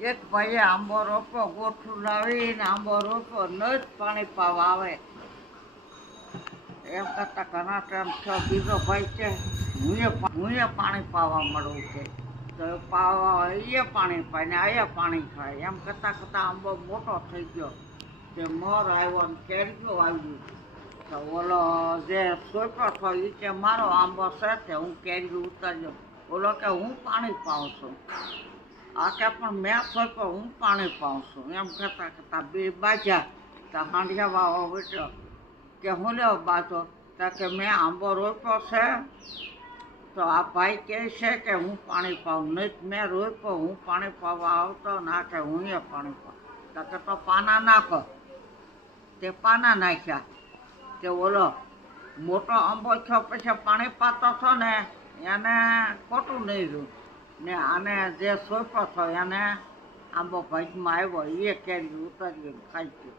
એક ભાઈએ આંબો રોપ્યો, ગોઠું લાવીને આંબો રોપ્યો, ન જ પાણી પાવા આવે. એમ કરતા ઘણા ટાઈમ થયો. બીજો ભાઈ છે હું પાણી પાવા મળું છે. તો પાવા એ પાણી પાય ને અહીંયા પાણી ખાય. એમ કરતાં કરતાં આંબો મોટો થઈ ગયો. તે મોર આવ્યો ને કેરીઓ આવ્યું. તો ઓલો જે સોંપ્યો હતો એ કે મારો આંબો છે તે હું કેરી ઉતાર્યો. ઓલો કે હું પાણી પાઉં છું. આ કે પણ મેં સોંપ્યો હું પાણી પાઉં છું. એમ કરતાં કરતાં બે બાજ્યા. તો હાંડિયા વાળો બેઠો કે હું લેવો બાજો. તો કે મેં આંબો રોપ્યો છે તો આ ભાઈ કહે છે કે હું પાણી પાઉં. નહીં મેં રોપ્યો હું પાણી પાવા આવતો ના કે હું એ પાણી પાઉં. તો કે તો પાના નાખો. તે પાના નાખ્યા. તે ઓલો મોટો આંબો થયો પછી પાણી પાતો હતો ને એને ખોટું નહીં રહ્યું ને આને જે સોંપ્યો હતો એને આંબો ભાગમાં આવ્યો એ કેરી ઉતારી ખાઈ ગયો.